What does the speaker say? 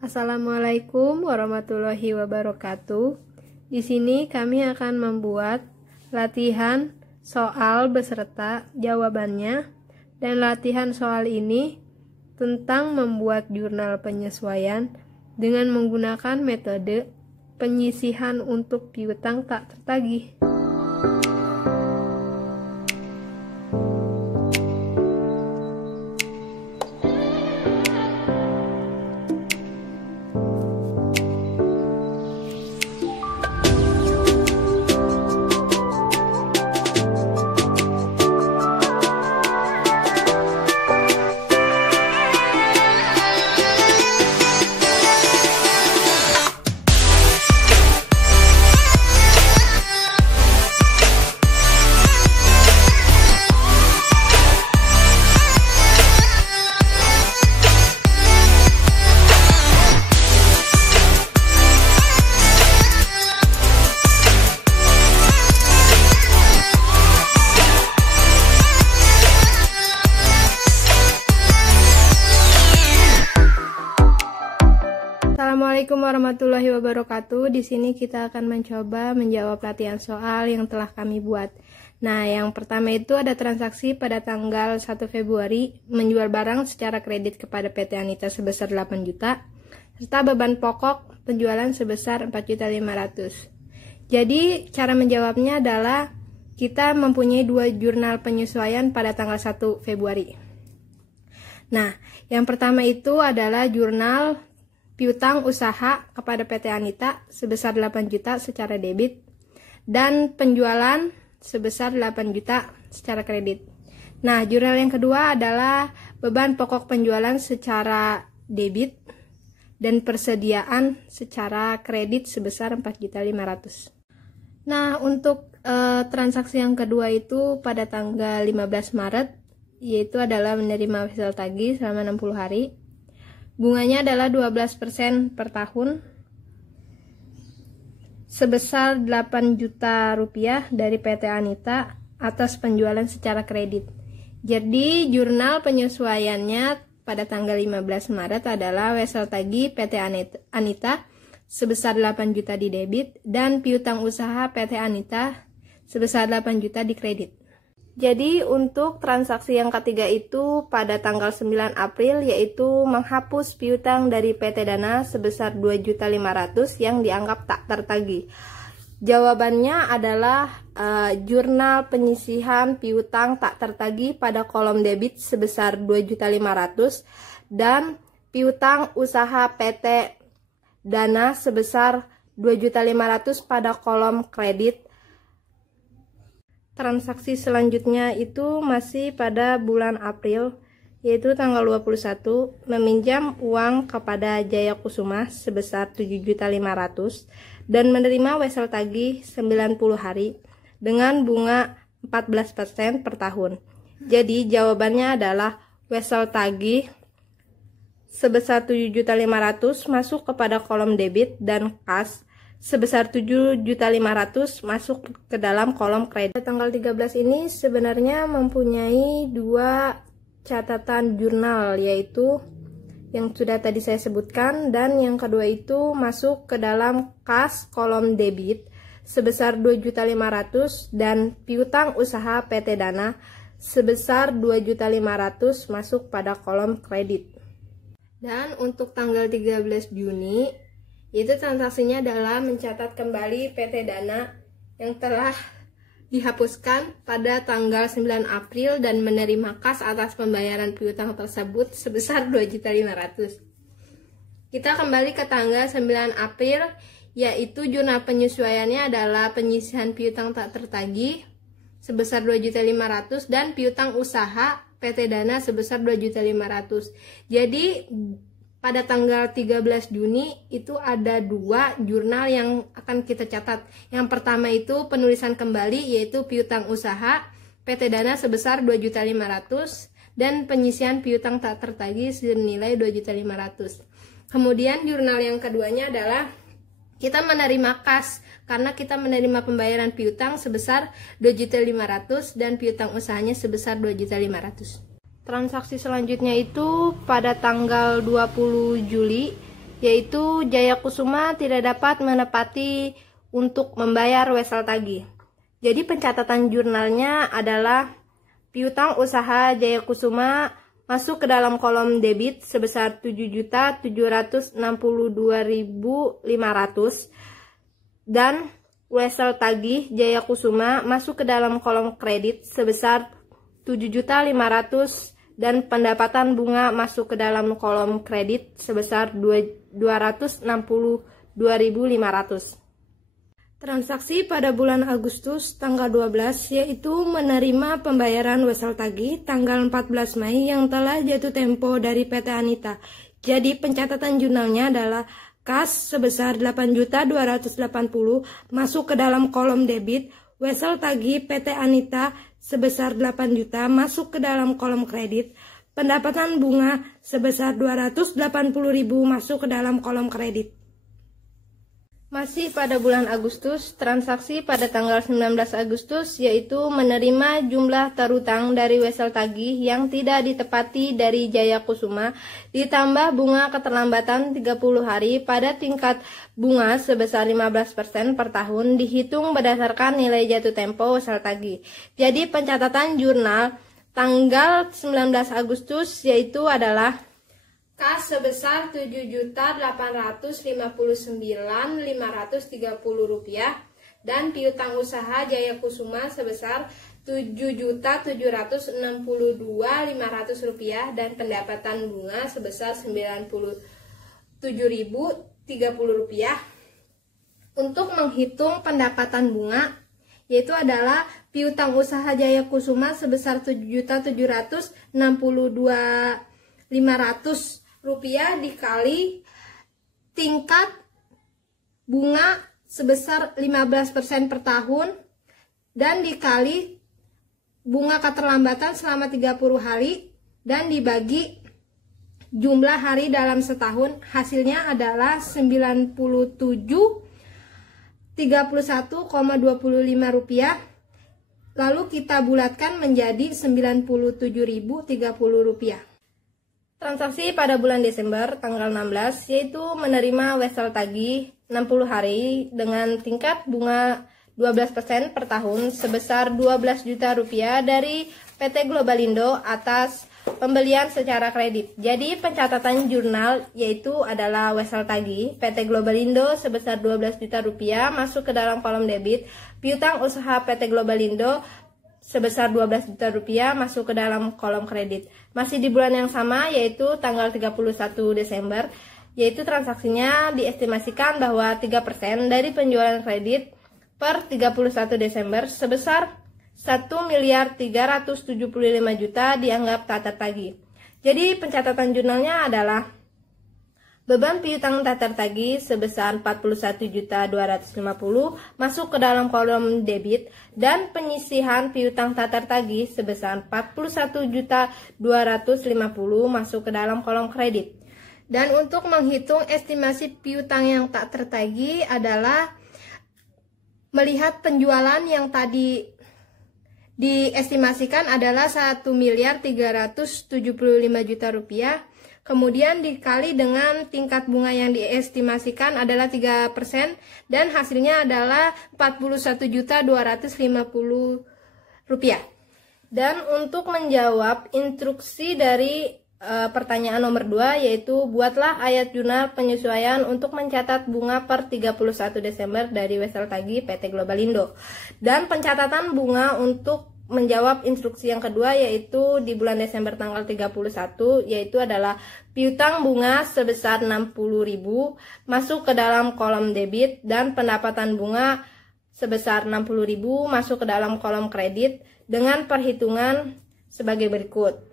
Assalamualaikum warahmatullahi wabarakatuh. Di sini kami akan membuat latihan soal beserta jawabannya, dan latihan soal ini tentang membuat jurnal penyesuaian dengan menggunakan metode penyisihan untuk piutang tak tertagih. Assalamualaikum warahmatullahi wabarakatuh. Di sini kita akan mencoba menjawab latihan soal yang telah kami buat. Nah, yang pertama itu ada transaksi pada tanggal 1 Februari menjual barang secara kredit kepada PT Anita sebesar 8 juta, serta beban pokok penjualan sebesar 4.500.000. Jadi, cara menjawabnya adalah kita mempunyai dua jurnal penyesuaian pada tanggal 1 Februari. Nah, yang pertama itu adalah jurnal piutang usaha kepada PT Anita sebesar 8 juta secara debit dan penjualan sebesar 8 juta secara kredit. Nah, jurnal yang kedua adalah beban pokok penjualan secara debit dan persediaan secara kredit sebesar 4.500.000. Nah, untuk transaksi yang kedua itu pada tanggal 15 Maret, yaitu adalah menerima wesel tagih selama 60 hari. Bunganya adalah 12% per tahun sebesar 8 juta rupiah dari PT Anita atas penjualan secara kredit. Jadi jurnal penyesuaiannya pada tanggal 15 Maret adalah wesel tagih PT Anita sebesar 8 juta di debit dan piutang usaha PT Anita sebesar 8 juta di kredit. Jadi untuk transaksi yang ketiga itu pada tanggal 9 April yaitu menghapus piutang dari PT Dana sebesar 2.500.000 yang dianggap tak tertagih. Jawabannya adalah jurnal penyisihan piutang tak tertagih pada kolom debit sebesar 2.500.000 dan piutang usaha PT Dana sebesar 2.500.000 pada kolom kredit. Transaksi selanjutnya itu masih pada bulan April, yaitu tanggal 21, meminjam uang kepada Jaya Kusuma sebesar 7.500.000 dan menerima wesel tagih 90 hari dengan bunga 14% per tahun. Jadi jawabannya adalah wesel tagih sebesar 7.500.000 masuk kepada kolom debit dan kas sebesar 7.500.000 masuk ke dalam kolom kredit. Tanggal 13 ini sebenarnya mempunyai dua catatan jurnal, yaitu yang sudah tadi saya sebutkan, dan yang kedua itu masuk ke dalam kas kolom debit sebesar 2.500.000 dan piutang usaha PT Dana sebesar 2.500.000 masuk pada kolom kredit. Dan untuk tanggal 13 Juni itu transaksinya adalah mencatat kembali PT Dana yang telah dihapuskan pada tanggal 9 April dan menerima kas atas pembayaran piutang tersebut sebesar 2.500.000. Kita kembali ke tanggal 9 April, yaitu jurnal penyesuaiannya adalah penyisihan piutang tak tertagih sebesar 2.500.000 dan piutang usaha PT Dana sebesar 2.500.000. Jadi pada tanggal 13 Juni itu ada dua jurnal yang akan kita catat. Yang pertama itu penulisan kembali, yaitu piutang usaha PT Dana sebesar 2.500.000 dan penyisihan piutang tak tertagih senilai 2.500.000. Kemudian jurnal yang keduanya adalah kita menerima kas karena kita menerima pembayaran piutang sebesar 2.500.000 dan piutang usahanya sebesar 2.500.000. Transaksi selanjutnya itu pada tanggal 20 Juli, yaitu Jaya Kusuma tidak dapat menepati untuk membayar wesel tagih. Jadi pencatatan jurnalnya adalah piutang usaha Jaya Kusuma masuk ke dalam kolom debit sebesar 7.762.500 dan wesel tagih Jaya Kusuma masuk ke dalam kolom kredit sebesar 7.500.000 dan pendapatan bunga masuk ke dalam kolom kredit sebesar 262.500. Transaksi pada bulan Agustus tanggal 12 yaitu menerima pembayaran wesel tagih tanggal 14 Mei yang telah jatuh tempo dari PT Anita. Jadi pencatatan jurnalnya adalah kas sebesar 8.280 masuk ke dalam kolom debit, wesel tagih PT Anita sebesar 8 juta masuk ke dalam kolom kredit, pendapatan bunga sebesar 280.000 masuk ke dalam kolom kredit. Masih pada bulan Agustus, transaksi pada tanggal 19 Agustus yaitu menerima jumlah terutang dari wesel tagih yang tidak ditepati dari Jaya Kusuma ditambah bunga keterlambatan 30 hari pada tingkat bunga sebesar 15% per tahun dihitung berdasarkan nilai jatuh tempo wesel tagih. Jadi pencatatan jurnal tanggal 19 Agustus yaitu adalah kas sebesar Rp7.859.530 dan piutang usaha Jaya Kusuma sebesar Rp7.762.500 dan pendapatan bunga sebesar Rp97.030. Untuk menghitung pendapatan bunga yaitu adalah piutang usaha Jaya Kusuma sebesar Rp7.762.500 dikali tingkat bunga sebesar 15% per tahun dan dikali bunga keterlambatan selama 30 hari dan dibagi jumlah hari dalam setahun, hasilnya adalah Rp97.31,25. Lalu kita bulatkan menjadi Rp97.030. Transaksi pada bulan Desember tanggal 16 yaitu menerima wesel tagih 60 hari dengan tingkat bunga 12% per tahun sebesar Rp12 juta dari PT Globalindo atas pembelian secara kredit. Jadi pencatatan jurnal yaitu adalah wesel tagih PT Globalindo sebesar Rp12 juta masuk ke dalam kolom debit, piutang usaha PT Globalindo sebesar Rp12 juta masuk ke dalam kolom kredit. Masih di bulan yang sama yaitu tanggal 31 Desember, yaitu transaksinya diestimasikan bahwa 3% dari penjualan kredit per 31 Desember sebesar Rp1.375.000.000 dianggap tak tertagih. Jadi pencatatan jurnalnya adalah beban piutang tak tertagih sebesar Rp41.250 masuk ke dalam kolom debit dan penyisihan piutang tak tertagih sebesar Rp41.250 masuk ke dalam kolom kredit. Dan untuk menghitung estimasi piutang yang tak tertagih adalah melihat penjualan yang tadi diestimasikan adalah Rp1.375.000.000, kemudian dikali dengan tingkat bunga yang diestimasikan adalah 3% dan hasilnya adalah Rp41.250. Dan untuk menjawab instruksi dari pertanyaan nomor 2 yaitu buatlah ayat jurnal penyesuaian untuk mencatat bunga per 31 Desember dari wesel tagih PT Globalindo. Dan pencatatan bunga untuk menjawab instruksi yang kedua yaitu di bulan Desember tanggal 31 yaitu adalah piutang bunga sebesar Rp60.000 masuk ke dalam kolom debit dan pendapatan bunga sebesar Rp60.000 masuk ke dalam kolom kredit dengan perhitungan sebagai berikut.